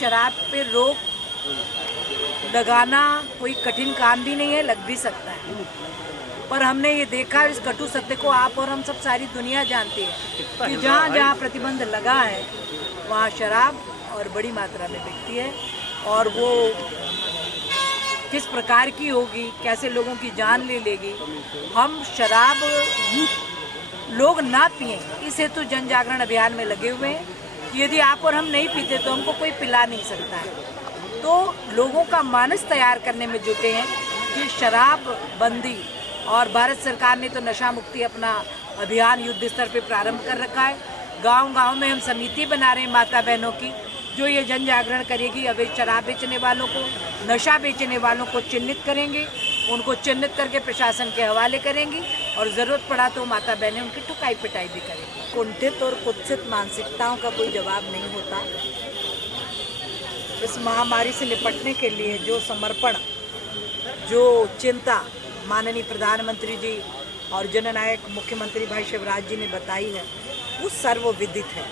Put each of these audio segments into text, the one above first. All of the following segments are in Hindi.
शराब पे रोक लगाना कोई कठिन काम भी नहीं है, लग भी सकता है, पर हमने ये देखा इस कटु सत्य को आप और हम सब सारी दुनिया जानती है कि जहाँ जहाँ प्रतिबंध लगा है वहाँ शराब और बड़ी मात्रा में बिकती है, और वो किस प्रकार की होगी, कैसे लोगों की जान ले लेगी। हम शराब लोग ना पिएं, इस हेतु जन जागरण अभियान में लगे हुए हैं कि यदि आप और हम नहीं पीते तो हमको कोई पिला नहीं सकता है। तो लोगों का मानस तैयार करने में जुटे हैं कि शराब बंदी, और भारत सरकार ने तो नशा मुक्ति अपना अभियान युद्ध स्तर पे प्रारंभ कर रखा है। गांव-गांव में हम समिति बना रहे हैं माता बहनों की, जो ये जन जागरण करेगी। अवैध शराब बेचने वालों को, नशा बेचने वालों को चिन्हित करेंगे, उनको चिन्हित करके प्रशासन के हवाले करेंगी, और ज़रूरत पड़ा तो माता बहनें उनकी ठुकाई पिटाई भी करेंगी। कुंठित और कुत्सित मानसिकताओं का कोई जवाब नहीं होता। इस महामारी से निपटने के लिए जो समर्पण, जो चिंता माननीय प्रधानमंत्री जी और जननायक मुख्यमंत्री भाई शिवराज जी ने बताई है, वो सर्वविदित है,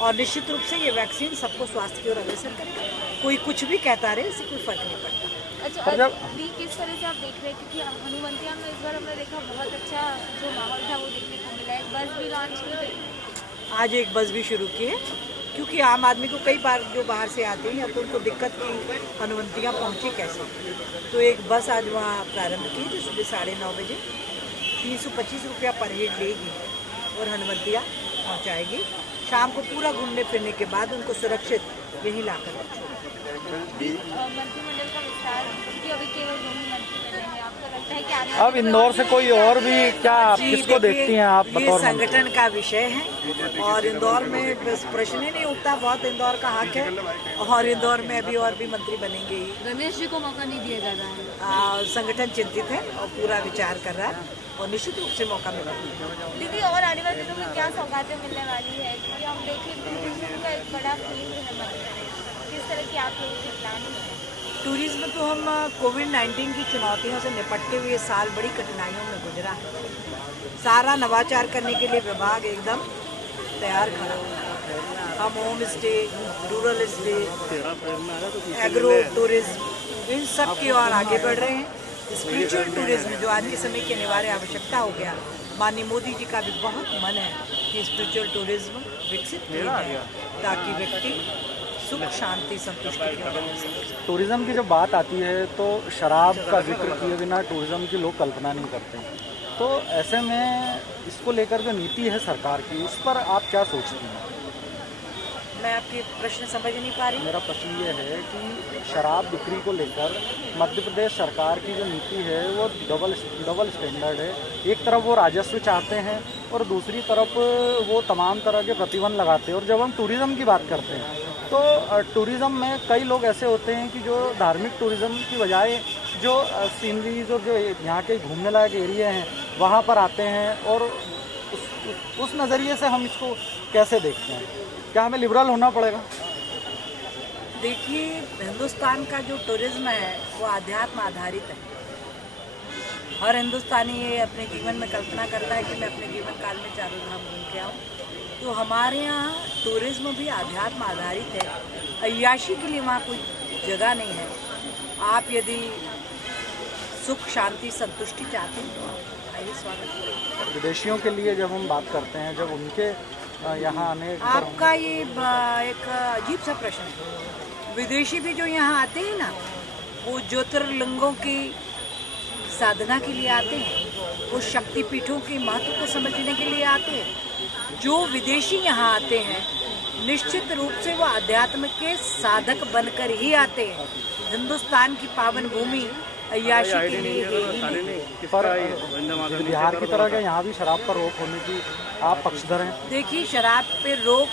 और निश्चित रूप से ये वैक्सीन सबको स्वास्थ्य की ओर अग्रसर करेगा। कोई कुछ भी कहता रहे, इससे कोई फर्क नहीं पड़ता। अच्छा, अभी किस तरह से आप देख रहे हैं, क्योंकि हनुमंतिया में इस बार हमने देखा बहुत अच्छा जो माहौल था वो देखने को मिला है। एक बस भी लॉन्च की गई, आज एक बस भी शुरू की है, क्योंकि आम आदमी को कई बार जो बाहर से आते हैं तो उनको दिक्कत की हनुमंतिया पहुँची कैसे, तो एक बस आज वहाँ प्रारंभ की जो सुबह 9:30 बजे 325 रुपया पर हेड लेगी और हनुमंतिया पहुँचाएगी। शाम को पूरा घूमने फिरने के बाद उनको सुरक्षित यहीं लाकर मंत्रिमंडल का विस्तार, क्योंकि अभी केवल 2 ही मंत्री बने हैं, आपको लगता है कि आने अब इंदौर से कोई और भी क्या, आप किसको देखती हैं आप ये बतौर संगठन का विषय है, और इंदौर में बस प्रश्न ही नहीं उठता, बहुत इंदौर का हक है, और इंदौर में अभी और भी मंत्री बनेंगे ही। रमेश जी को मौका नहीं दिया जा रहा है। संगठन चिंतित है और पूरा विचार कर रहा है, और निश्चित रूप से मौका मिलेगा। दीदी, और आने वाले दिनों में क्या सौगातें मिलने वाली है, क्योंकि हम देखें टूरिज्म का एक बड़ा केंद्र है मध्य प्रदेश, किस तरह की आप लोगों की प्लानिंग है? टूरिज्म तो हम कोविड-19 की चुनौतियों से निपटते हुए साल बड़ी कठिनाइयों में गुजरा है। सारा नवाचार करने के लिए विभाग एकदम तैयार खड़ा है। हम home stay, rural stay, agro tourism, इन सब की ओर आगे बढ़ रहे हैं। स्पिरिचुअल टूरिज्म जो आज के समय की अनिवार्य आवश्यकता हो गया, माननीय मोदी जी का भी बहुत मन है कि स्पिरिचुअल टूरिज्म विकसित किया जाए, ताकि व्यक्ति सुख शांति संतुष्टि की ओर बढ़ सके। टूरिज्म की जब बात आती है तो शराब का जिक्र किए बिना टूरिज्म की लोग कल्पना नहीं करते, तो ऐसे में इसको लेकर जो नीति है सरकार की, उस पर आप क्या सोचती हैं? मैं आपकी प्रश्न समझ नहीं पा रही। मेरा प्रश्न ये है कि शराब बिक्री को लेकर मध्य प्रदेश सरकार की जो नीति है वो डबल स्टैंडर्ड है। एक तरफ वो राजस्व चाहते हैं और दूसरी तरफ वो तमाम तरह के प्रतिबंध लगाते हैं। और जब हम टूरिज़्म की बात करते हैं तो टूरिज़्म में कई लोग ऐसे होते हैं कि जो धार्मिक टूरिज़्म की बजाय जो सीनरीज और जो यहाँ के घूमने लायक एरिया हैं वहाँ पर आते हैं, और उस नज़रिए से हम इसको कैसे देखते हैं? क्या हमें लिबरल होना पड़ेगा? देखिए, हिंदुस्तान का जो टूरिज्म है वो आध्यात्म आधारित है। हर हिंदुस्तानी ये अपने जीवन में कल्पना करता है कि मैं अपने जीवन काल में चारों धाम घूम के आऊँ, तो हमारे यहाँ टूरिज्म भी आध्यात्म आधारित है। अय्याशी के लिए वहाँ कोई जगह नहीं है। आप यदि सुख शांति संतुष्टि चाहते हैं तो आइए, स्वागत करें। विदेशियों के लिए जब हम बात करते हैं, जब उनके यहाँ आने, आपका ये एक अजीब सा प्रश्न है। विदेशी भी जो यहाँ आते हैं ना, वो ज्योतिर्लिंगों की साधना के लिए आते हैं, वो शक्तिपीठों के महत्व को समझने के लिए आते हैं। जो विदेशी यहाँ आते हैं निश्चित रूप से वो अध्यात्म के साधक बनकर ही आते हैं। हिंदुस्तान की पावन भूमि अय्याशी के लिए पर बिहार की तरह के यहाँ भी शराब पर रोक होने की आप पक्षधर हैं? देखिए, शराब पे रोक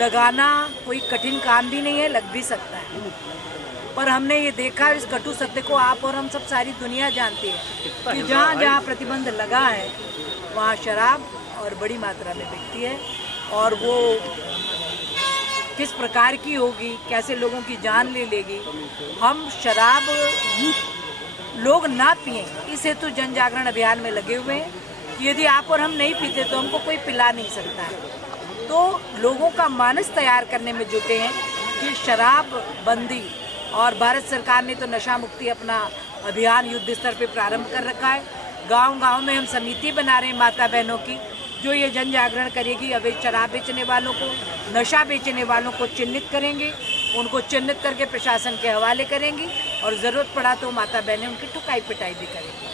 लगाना कोई कठिन काम भी नहीं है, लग भी सकता है, पर हमने ये देखा इस कटु सत्य को आप और हम सब सारी दुनिया जानती है कि जहाँ जहाँ प्रतिबंध लगा है वहाँ शराब और बड़ी मात्रा में बिकती है, और वो किस प्रकार की होगी, कैसे लोगों की जान ले लेगी। हम शराब लोग ना पिएं, इस हेतु जन जागरण अभियान में लगे हुए हैं कि यदि आप और हम नहीं पीते तो हमको कोई पिला नहीं सकता है। तो लोगों का मानस तैयार करने में जुटे हैं कि शराब बंदी, और भारत सरकार ने तो नशा मुक्ति अपना अभियान युद्ध स्तर पे प्रारंभ कर रखा है। गांव-गांव में हम समिति बना रहे हैं माता बहनों की, जो ये जन जागरण करेगी। अवैध शराब बेचने वालों को, नशा बेचने वालों को चिन्हित करेंगे, उनको चिन्हित करके प्रशासन के हवाले करेंगी, और ज़रूरत पड़ा तो माता बहनें उनकी ठुकाई पिटाई भी करेंगी।